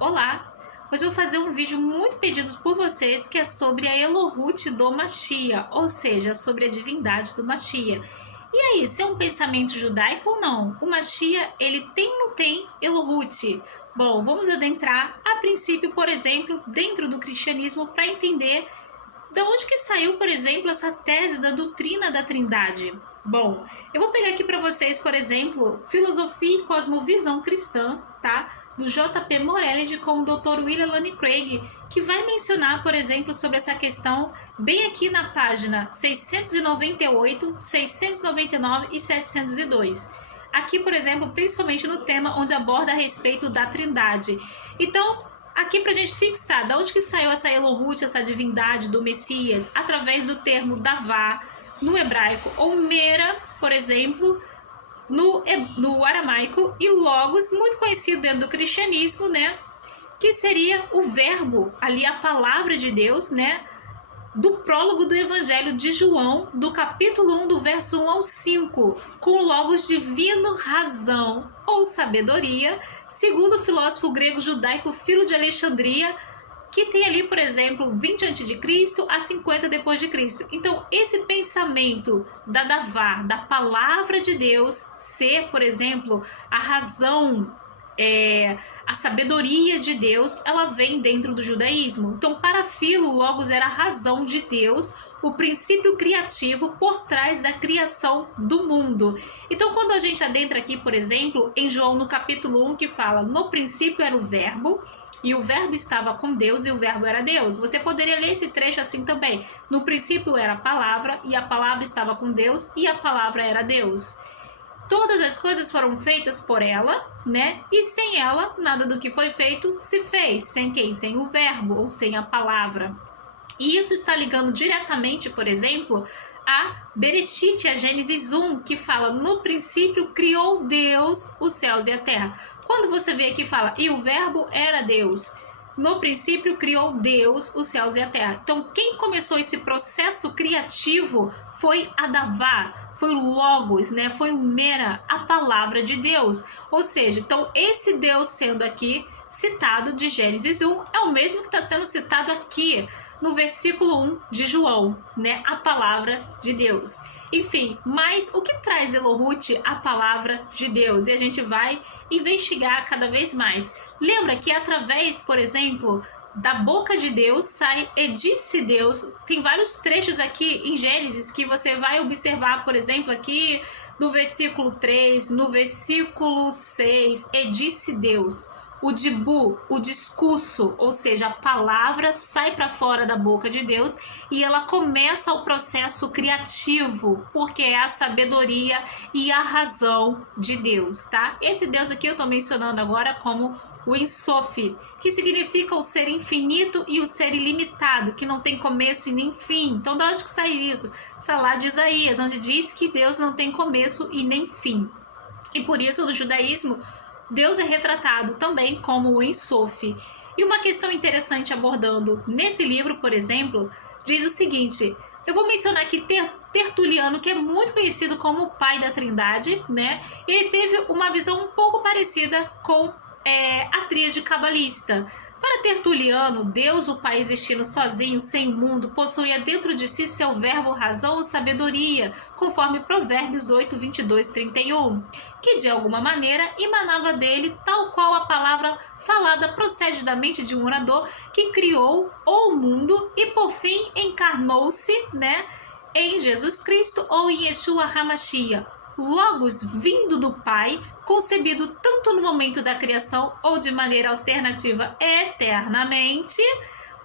Olá! Hoje eu vou fazer um vídeo muito pedido por vocês que é sobre a Elohut do Mashiach, ou seja, sobre a divindade do Mashiach. E aí, isso é um pensamento judaico ou não? O Mashiach, ele tem ou não tem Elohut? Bom, vamos adentrar a princípio, por exemplo, dentro do cristianismo para entender de onde que saiu, por exemplo, essa tese da doutrina da Trindade. Bom, eu vou pegar aqui para vocês, por exemplo, Filosofia e Cosmovisão Cristã, tá? Do J.P. Morelli com o Dr. William Lane Craig, que vai mencionar, por exemplo, sobre essa questão bem aqui na página 698, 699 e 702. Aqui, por exemplo, principalmente no tema onde aborda a respeito da Trindade. Então, aqui para a gente fixar, de onde que saiu essa Elohut, essa divindade do Messias, através do termo Davá, no hebraico, ou Mera, por exemplo, no aramaico, e Logos, muito conhecido dentro do cristianismo, né? Que seria o verbo, ali a palavra de Deus, né? Do prólogo do Evangelho de João, do capítulo 1, do verso 1 ao 5, com o Logos divino, razão ou sabedoria, segundo o filósofo grego judaico Filo de Alexandria, que tem ali, por exemplo, 20 a.C. a 50 depois de Cristo. Então, esse pensamento da Davá, da palavra de Deus, ser, por exemplo, a razão, a sabedoria de Deus, ela vem dentro do judaísmo. Então, para Filo, Logos era a razão de Deus, o princípio criativo por trás da criação do mundo. Então, quando a gente adentra aqui, por exemplo, em João no capítulo 1, que fala, no princípio era o verbo, e o verbo estava com Deus e o verbo era Deus. Você poderia ler esse trecho assim também. No princípio era a palavra e a palavra estava com Deus e a palavra era Deus. Todas as coisas foram feitas por ela, né? E sem ela, nada do que foi feito se fez. Sem quem? Sem o verbo ou sem a palavra. E isso está ligando diretamente, por exemplo, a Bereshit, a Gênesis 1, que fala, no princípio criou Deus os céus e a terra. Quando você vê aqui fala, e o verbo era Deus, no princípio criou Deus os céus e a terra. Então, quem começou esse processo criativo foi a Davá, foi o Logos, né? Foi o Mera, a palavra de Deus. Ou seja, então esse Deus sendo aqui citado de Gênesis 1 é o mesmo que está sendo citado aqui no versículo 1 de João, né? A palavra de Deus. Enfim, mas o que traz Elohut? A palavra de Deus. E a gente vai investigar cada vez mais. Lembra que através, por exemplo, da boca de Deus sai e disse Deus. Tem vários trechos aqui em Gênesis que você vai observar, por exemplo, aqui no versículo 3, no versículo 6, e disse Deus. O dibu, o discurso, ou seja, a palavra sai para fora da boca de Deus e ela começa o processo criativo, porque é a sabedoria e a razão de Deus, tá? Esse Deus aqui eu estou mencionando agora como o Ensof, que significa o ser infinito e o ser ilimitado, que não tem começo e nem fim. Então, de onde que sai isso? Sai lá de Isaías, onde diz que Deus não tem começo e nem fim. E por isso, no judaísmo, Deus é retratado também como o Ensof. E uma questão interessante abordando nesse livro, por exemplo, diz o seguinte, eu vou mencionar aqui Tertuliano, que é muito conhecido como o pai da Trindade, né? Ele teve uma visão um pouco parecida com a tríade cabalista. Para Tertuliano, Deus, o Pai existindo sozinho, sem mundo, possuía dentro de si seu verbo, razão ou sabedoria, conforme Provérbios 8, 22, 31, que de alguma maneira emanava dele, tal qual a palavra falada procede da mente de um orador que criou o mundo e por fim encarnou-se, né, em Jesus Cristo ou em Yeshua HaMashiach. Logos vindo do Pai, concebido tanto no momento da criação ou de maneira alternativa eternamente,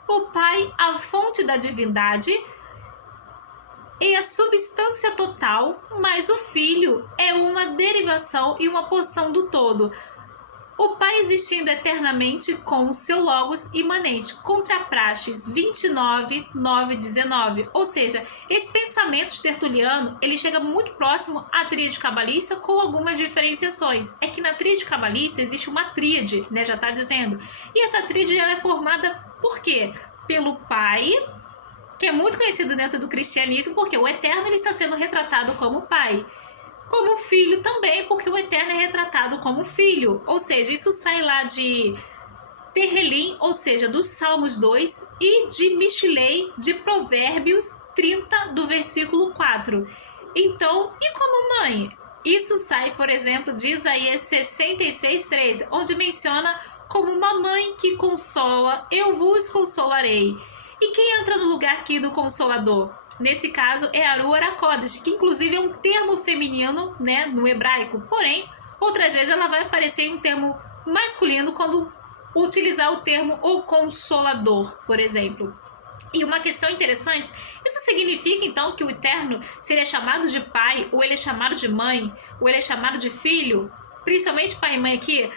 o Pai, a fonte da divindade e a substância total, mas o Filho é uma derivação e uma porção do todo. O Pai existindo eternamente com o seu Logos imanente, contra Praxes 29, 9, 19. Ou seja, esse pensamento de Tertuliano, ele chega muito próximo à tríade cabalista com algumas diferenciações. É que na tríade cabalista existe uma tríade, né, já está dizendo. E essa tríade ela é formada por quê? Pelo Pai, que é muito conhecido dentro do cristianismo, porque o Eterno ele está sendo retratado como Pai. como filho também, porque o Eterno é retratado como filho. Ou seja, isso sai lá de Terrelim, ou seja, dos Salmos 2, e de Michlei, de Provérbios 30, do versículo 4. Então, e como mãe? Isso sai, por exemplo, de Isaías 66, 13, onde menciona como uma mãe que consola, eu vos consolarei. E quem entra no lugar aqui do Consolador? Nesse caso é Aruach HaKodesh, que inclusive é um termo feminino, né, no hebraico. Porém, outras vezes ela vai aparecer em um termo masculino quando utilizar o termo o Consolador, por exemplo. E uma questão interessante, isso significa então que o Eterno seria chamado de pai, ou ele é chamado de mãe, ou ele é chamado de filho, principalmente pai e mãe aqui?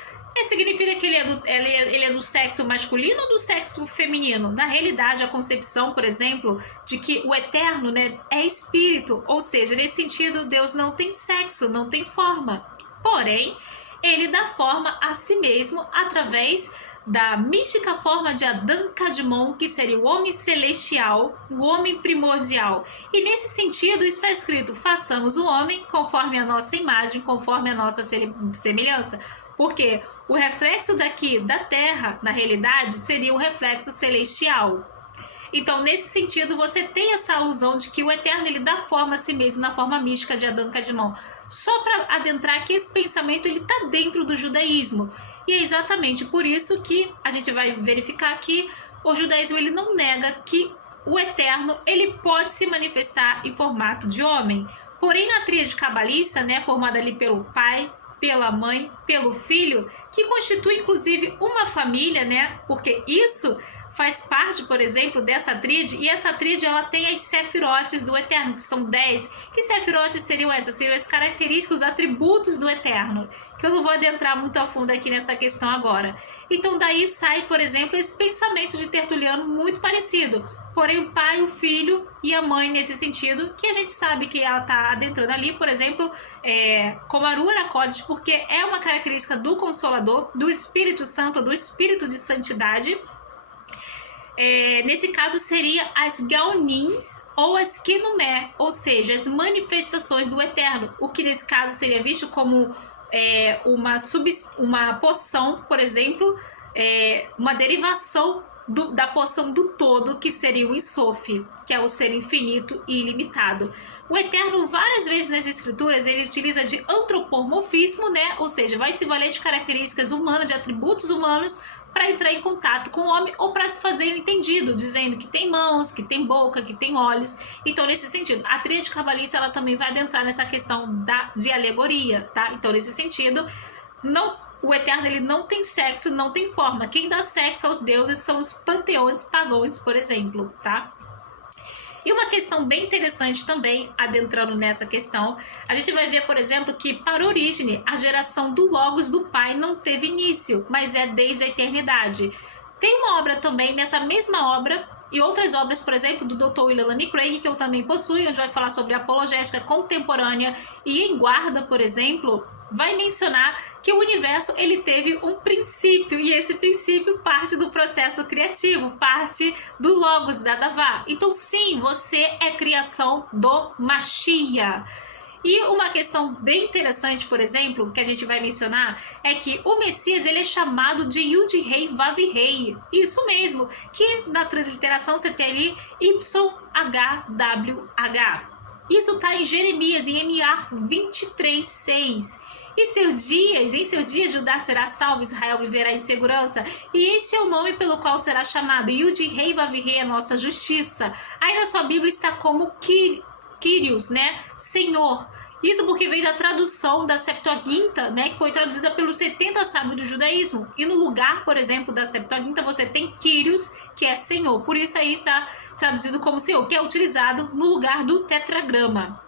Significa que ele é do sexo masculino ou do sexo feminino? Na realidade, a concepção, por exemplo, de que o Eterno, né, é espírito, ou seja, nesse sentido, Deus não tem sexo, não tem forma. Porém, ele dá forma a si mesmo através da mística forma de Adão Kadmon, que seria o homem celestial, o homem primordial. E nesse sentido está escrito, façamos o homem conforme a nossa imagem, conforme a nossa semelhança. Porque o reflexo daqui da Terra, na realidade, seria o reflexo celestial. Então, nesse sentido, você tem essa alusão de que o Eterno ele dá forma a si mesmo na forma mística de Adão Kadmon. Só para adentrar que esse pensamento ele está dentro do judaísmo. E é exatamente por isso que a gente vai verificar que o judaísmo ele não nega que o Eterno ele pode se manifestar em formato de homem. Porém, na tríade cabalista, né, formada ali pelo pai, pela mãe, pelo filho, que constitui inclusive uma família, né? Porque isso faz parte, por exemplo, dessa tríade, e essa tríade ela tem as sefirotes do Eterno, que são 10. Que sefirotes seriam essas? Seriam as características, os atributos do Eterno, que eu não vou adentrar muito a fundo aqui nessa questão agora. Então daí sai, por exemplo, esse pensamento de Tertuliano muito parecido. Porém, o pai, o filho e a mãe nesse sentido, que a gente sabe que ela está adentrando ali, por exemplo, como Aruach HaKodesh, porque é uma característica do Consolador, do Espírito Santo, do Espírito de Santidade. Nesse caso seria as Gaonins ou as Kenumé, ou seja, as manifestações do Eterno, o que nesse caso seria visto como uma porção, por exemplo, uma derivação da porção do todo, que seria o Ensof, que é o ser infinito e ilimitado. O Eterno, várias vezes nas escrituras, ele utiliza de antropomorfismo, né? Ou seja, vai se valer de características humanas, de atributos humanos, para entrar em contato com o homem ou para se fazer entendido, dizendo que tem mãos, que tem boca, que tem olhos. Então, nesse sentido, a tríade cabalista ela também vai adentrar nessa questão de alegoria, tá? Então, nesse sentido, o Eterno ele não tem sexo, não tem forma. Quem dá sexo aos deuses são os panteões pagãos, por exemplo, tá? E uma questão bem interessante também, adentrando nessa questão, a gente vai ver, por exemplo, que para Orígene, a geração do Logos do Pai não teve início, mas é desde a eternidade. Tem uma obra também, nessa mesma obra, e outras obras, por exemplo, do Dr. William Lane Craig, que eu também possuo, onde vai falar sobre apologética contemporânea, e em Guarda, por exemplo, vai mencionar que o universo ele teve um princípio, e esse princípio parte do processo criativo, parte do Logos da Davá. Então sim, você é criação do Mashiach. E uma questão bem interessante, por exemplo, que a gente vai mencionar, é que o Messias ele é chamado de Yud-Rei Vav-Rei. Isso mesmo, que na transliteração você tem ali YHWH. Isso está em Jeremias, em Emiar 23:6. Em seus dias, Judá será salvo, Israel viverá em segurança. E este é o nome pelo qual será chamado. Yud-Rei Vav-Rei é nossa justiça. Aí na sua Bíblia está como Kyrios, né? Senhor. Isso porque veio da tradução da Septuaginta, né? Que foi traduzida pelos 70 sábios do judaísmo. E no lugar, por exemplo, da Septuaginta, você tem Kyrios, que é Senhor. Por isso aí está traduzido como Senhor, que é utilizado no lugar do tetragrama.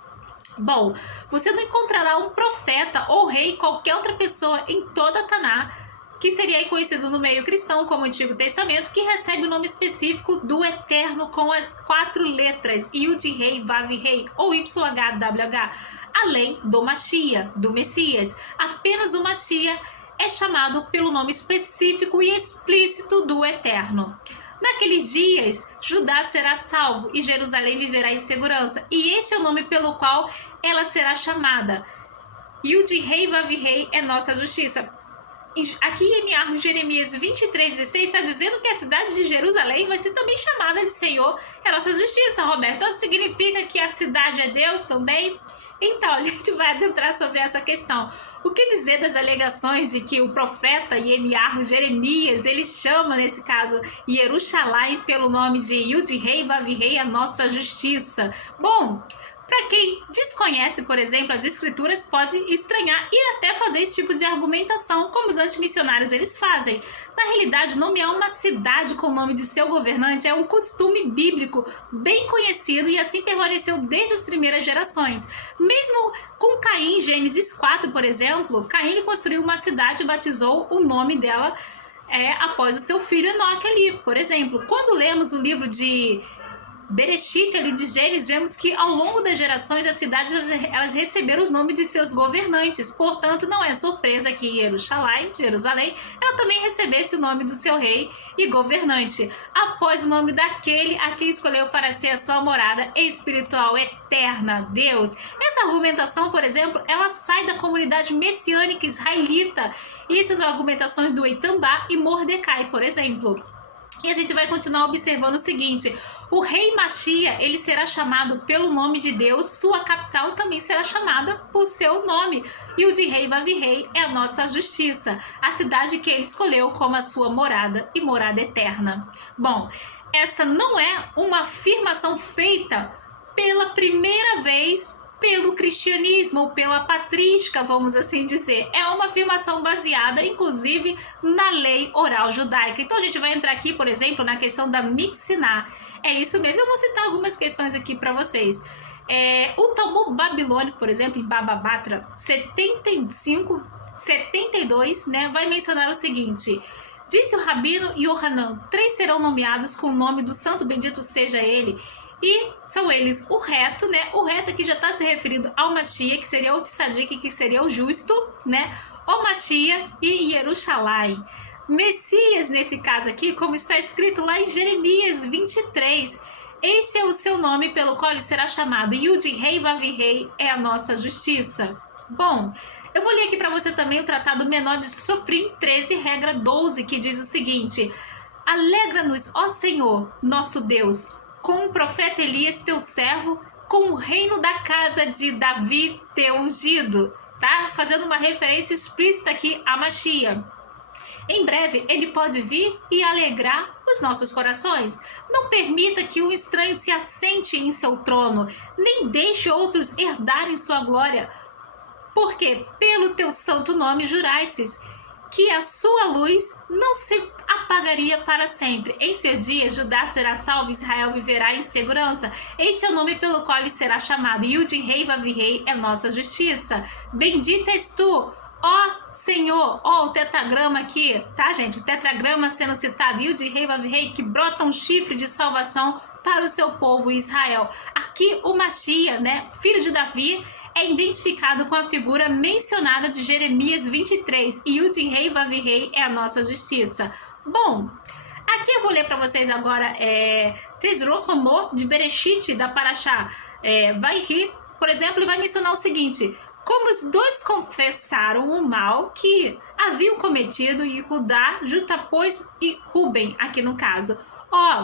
Bom, você não encontrará um profeta ou rei, qualquer outra pessoa em toda a Taná, que seria aí conhecido no meio cristão como Antigo Testamento, que recebe o nome específico do Eterno com as 4 letras Yud-Rei Vav-Rei ou YHWH, além do Mashiach, do Messias. Apenas o Mashiach é chamado pelo nome específico e explícito do Eterno. Naqueles dias, Judá será salvo e Jerusalém viverá em segurança. E este é o nome pelo qual ela será chamada. Yud-Rei Vav-Rei é nossa justiça. aqui em Jeremias 23:16 está dizendo que a cidade de Jerusalém vai ser também chamada de Senhor, é a nossa justiça, Roberto. Então isso significa que a cidade é Deus também? Então, a gente vai adentrar sobre essa questão. O que dizer das alegações de que o profeta Jeremias, ele chama, nesse caso, Jerusalém pelo nome de Yud-Rei, Vav-Rei, a nossa justiça? Bom, para quem desconhece, por exemplo, as escrituras, pode estranhar e até fazer esse tipo de argumentação, como os antimissionários eles fazem. Na realidade, nomear uma cidade com o nome de seu governante é um costume bíblico bem conhecido e assim permaneceu desde as primeiras gerações. Mesmo com Caim, em Gênesis 4, por exemplo, Caim ele construiu uma cidade e batizou o nome dela após o seu filho Enoque ali, por exemplo. Quando lemos o livro de Bereshit, ali de Gênesis, vemos que ao longo das gerações as cidades elas receberam os nomes de seus governantes, portanto não é surpresa que Jerusalém, ela também recebesse o nome do seu rei e governante, após o nome daquele a quem escolheu para ser a sua morada espiritual eterna, Deus. Essa argumentação, por exemplo, ela sai da comunidade messiânica israelita, e essas argumentações do Eitambá e Mordecai, por exemplo. E a gente vai continuar observando o seguinte: o rei Machia, ele será chamado pelo nome de Deus, sua capital também será chamada por seu nome. E o de rei Vav-Rei é a nossa justiça, a cidade que ele escolheu como a sua morada e morada eterna. Bom, essa não é uma afirmação feita pela primeira vez pelo cristianismo ou pela patrística, vamos assim dizer. É uma afirmação baseada, inclusive, na lei oral judaica. Então a gente vai entrar aqui, por exemplo, na questão da Mixná. É isso mesmo, eu vou citar algumas questões aqui para vocês. O Talmud babilônico, por exemplo, em Baba Batra 72, né, vai mencionar o seguinte: disse o Rabino Yohanan, 3 serão nomeados com o nome do santo bendito seja ele. E são eles o reto, né? O reto aqui já está se referindo ao Machia, que seria o Tzadik, que seria o justo, né? O Machia e Jerusalém. Messias, nesse caso aqui, como está escrito lá em Jeremias 23, esse é o seu nome pelo qual ele será chamado. Yud-Rei Vav-Rei é a nossa justiça. Bom, eu vou ler aqui para você também o Tratado Menor de Sofrim 13, regra 12, que diz o seguinte: alegra-nos, ó Senhor, nosso Deus, com o profeta Elias, teu servo, com o reino da casa de Davi, teu ungido. Tá? Fazendo uma referência explícita aqui a Machia. Em breve, ele pode vir e alegrar os nossos corações. Não permita que um estranho se assente em seu trono, nem deixe outros herdarem sua glória. Porque pelo teu santo nome jurastes que a sua luz não se apagaria para sempre. Em seus dias, Judá será salvo, Israel viverá em segurança. Este é o nome pelo qual ele será chamado. Yud-Rei Vav-Rei é nossa justiça. Bendita és tu, ó Senhor. Ó, o tetragrama aqui, tá, gente? O tetragrama sendo citado, Yud-Rei Vav-Rei, que brota um chifre de salvação para o seu povo Israel. Aqui o Machia, né, filho de Davi, é identificado com a figura mencionada de Jeremias 23, e Yud-Rei Vav-Rei é a nossa justiça. Bom, aqui eu vou ler para vocês agora Tresrokomó de Bereshit, da Parashá Vayhi, por exemplo, ele vai mencionar o seguinte: como os dois confessaram o mal que haviam cometido, e Judá, Jutapós e Ruben, aqui no caso.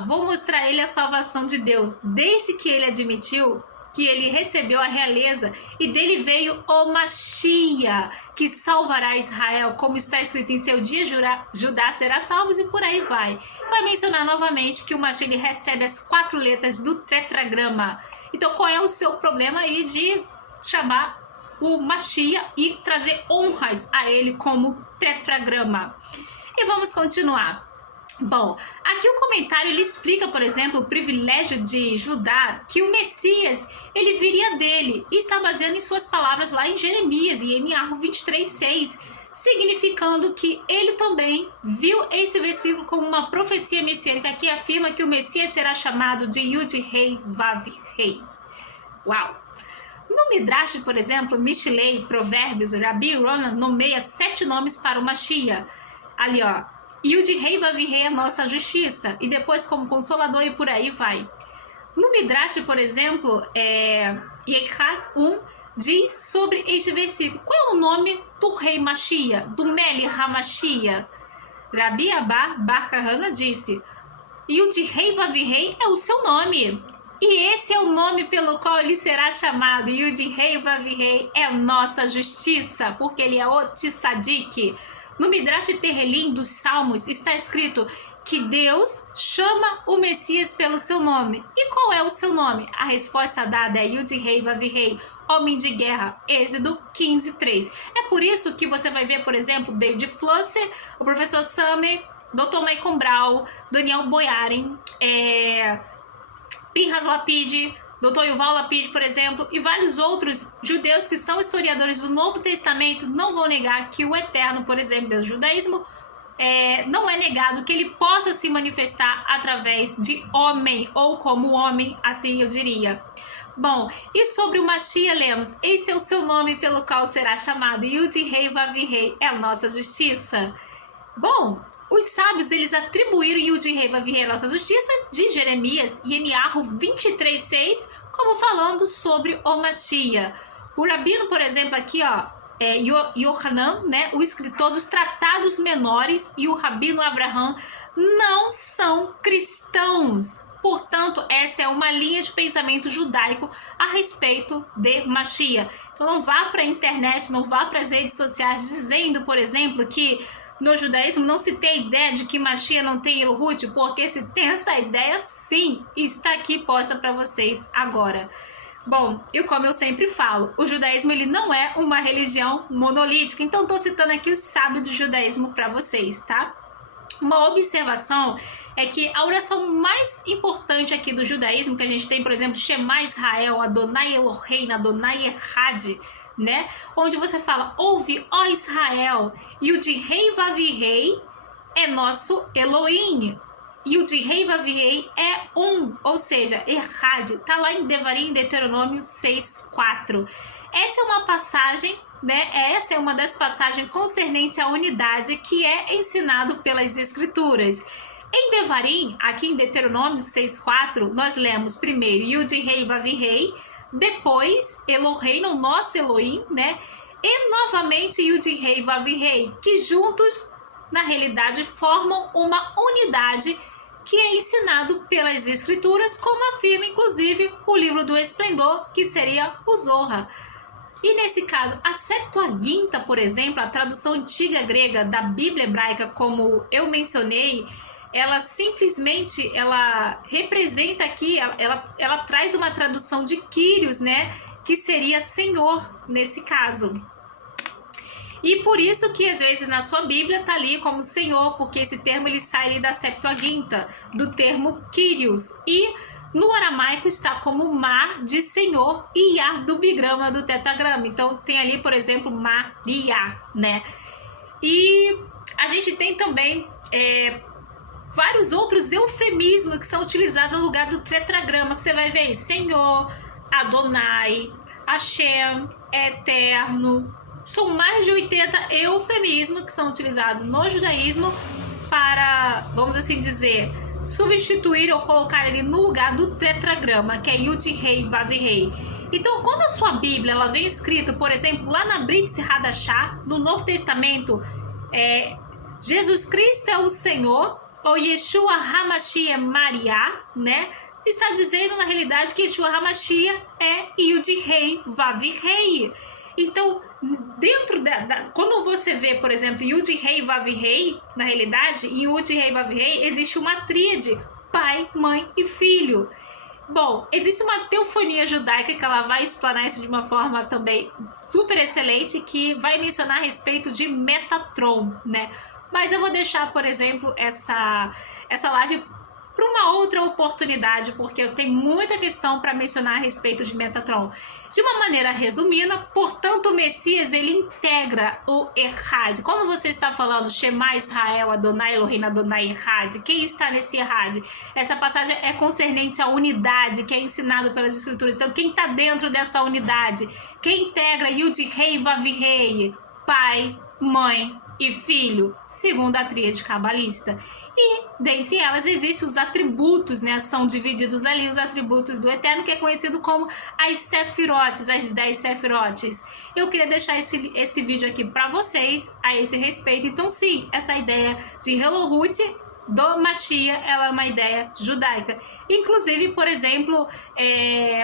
Vou mostrar a ele a salvação de Deus, desde que ele admitiu que ele recebeu a realeza, e dele veio o Machia, que salvará Israel, como está escrito: em seu dia Judá será salvo, e por aí vai. Vai mencionar novamente que o Machia ele recebe as 4 letras do tetragrama. Então qual é o seu problema aí de chamar o Machia e trazer honras a ele como tetragrama? E vamos continuar. Bom, aqui o comentário ele explica, por exemplo, o privilégio de Judá, que o Messias ele viria dele, e está baseando em suas palavras lá em Jeremias e em 23:6, significando que ele também viu esse versículo como uma profecia messiânica que afirma que o Messias será chamado de Yud-Rei Vav-Rei. Uau! No Midrash, por exemplo, Mishlei, Provérbios, Rabi Ronan nomeia 7 nomes para o Machia. Ali, Yud-Rei Vav-Rei é a nossa justiça, e depois como consolador, e por aí vai. No Midrash, por exemplo, Yekhat 1 diz sobre este versículo? Qual é o nome do rei Machia, do Melech HaMashiach? Rabi Abba bar Kahana disse: Yud-Hei Vav-Hei é o seu nome. E esse é o nome pelo qual ele será chamado. Yud-Hei Vav-Hei é nossa justiça, porque ele é o Tzadik. No Midrash Terrelim dos Salmos está escrito que Deus chama o Messias pelo seu nome. E qual é o seu nome? A resposta dada é Yud-Hei Vav-Hei, homem de guerra, Êxodo 15:3. É por isso que você vai ver, por exemplo, David Flusser, o professor Summer, Dr. Michael Brown, Daniel Boyarin, Pinhas Lapid, Dr. Yuval Lapid, por exemplo, e vários outros judeus que são historiadores do Novo Testamento não vão negar que o Eterno, por exemplo, do judaísmo, não é negado que ele possa se manifestar através de homem, ou como homem, assim eu diria. Bom, e sobre o Mashiach lemos: esse é o seu nome pelo qual será chamado, Yud-Hei Vav-Hei é a nossa justiça. Bom, os sábios, eles atribuíram Yud-Hei Vav-Hei a nossa justiça de Jeremias e Emiarro 23:6, como falando sobre o Mashiach. O Rabino, por exemplo, aqui, Yohanan, né, o escritor dos Tratados Menores, e o Rabino Abraham não são cristãos. Portanto, essa é uma linha de pensamento judaico a respeito de Mashiach. Então, não vá para a internet, não vá para as redes sociais dizendo, por exemplo, que no judaísmo não se tem a ideia de que Mashiach não tem Elohut, porque se tem essa ideia, sim, e está aqui posta para vocês agora. Bom, e como eu sempre falo, o judaísmo ele não é uma religião monolítica, então estou citando aqui os sábios do judaísmo para vocês, tá? Uma observação é que a oração mais importante aqui do judaísmo, que a gente tem, por exemplo, Shema Israel, Adonai Eloheinu, Adonai Echad, né? Onde você fala: ouve, ó Israel, e o de Rei Vav-Hei é nosso Elohim. E o de Rei Vav-Hei é um, ou seja, Echad. Está lá em Devarim, Deuteronômio 6:4. Essa é uma passagem, né? Essa é uma das passagens concernente à unidade que é ensinado pelas Escrituras. Em Devarim, aqui em Deuteronômio 6:4, nós lemos primeiro Yud-Hei Vav-Hei, depois Eloheinu, nosso Elohim, né? E novamente Yud-Hei Vav-Hei, que juntos, na realidade, formam uma unidade que é ensinado pelas Escrituras, como afirma, inclusive, o livro do Esplendor, que seria o Zohar. E nesse caso, a Septuaginta, por exemplo, a tradução antiga grega da Bíblia hebraica, como eu mencionei, ela simplesmente, ela representa aqui, ela traz uma tradução de Kyrios, né, que seria Senhor nesse caso. E por isso que às vezes na sua Bíblia tá ali como Senhor, porque esse termo ele sai ali da Septuaginta, do termo Kyrios. E no aramaico está como Mar de Senhor e Yah do bigrama do tetagrama. Então tem ali, por exemplo, Maria, né? E a gente tem também vários outros eufemismos que são utilizados no lugar do tetragrama, que você vai ver aí: Senhor, Adonai, Hashem, Eterno. São mais de 80 eufemismos que são utilizados no judaísmo para, vamos assim dizer, substituir ou colocar ele no lugar do tetragrama, que é Yud-Hei Vav-Hei. Então, quando a sua Bíblia ela vem escrito, por exemplo, lá na Brit Hadashah, no Novo Testamento, Jesus Cristo é o Senhor, ou Yeshua HaMashiach Maria, né? Está dizendo, na realidade, que Yeshua HaMashiach é Yud-Hei Vav-Hei. Então, dentro quando você vê, por exemplo, Yud-Hei Vav-Hei, na realidade, em Yud-Hei Vav-Hei existe uma tríade: pai, mãe e filho. Bom, existe uma teofonia judaica que ela vai explanar isso de uma forma também super excelente, que vai mencionar a respeito de Metatron, né? Mas eu vou deixar, por exemplo, essa live para uma outra oportunidade, porque eu tenho muita questão para mencionar a respeito de Metatron. De uma maneira resumida, portanto, o Messias, ele integra o Echad. Quando você está falando Shema Israel, Adonai Eloheinu, Adonai Echad, quem está nesse Echad? Essa passagem é concernente à unidade que é ensinado pelas Escrituras. Então, quem está dentro dessa unidade? Quem integra Yud-Hei Vav-Hei? Pai, mãe e filho, segundo a tríade cabalista. E dentre elas existem os atributos, né? São divididos ali os atributos do Eterno, que é conhecido como as Sefirotes, as 10 Sefirotes. Eu queria deixar esse vídeo aqui para vocês a esse respeito. Então sim, essa ideia de Elohut do Mashiach, ela é uma ideia judaica. Inclusive, por exemplo,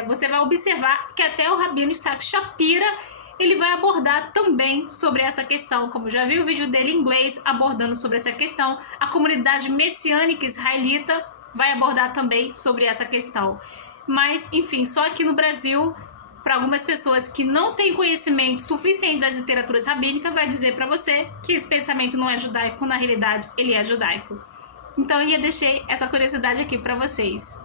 você vai observar que até o Rabino Isaac Shapira, ele vai abordar também sobre essa questão, como já vi o vídeo dele em inglês abordando sobre essa questão. A comunidade messiânica israelita vai abordar também sobre essa questão. Mas, enfim, só aqui no Brasil, para algumas pessoas que não têm conhecimento suficiente das literaturas rabínicas, vai dizer para você que esse pensamento não é judaico, na realidade ele é judaico. Então eu deixei essa curiosidade aqui para vocês.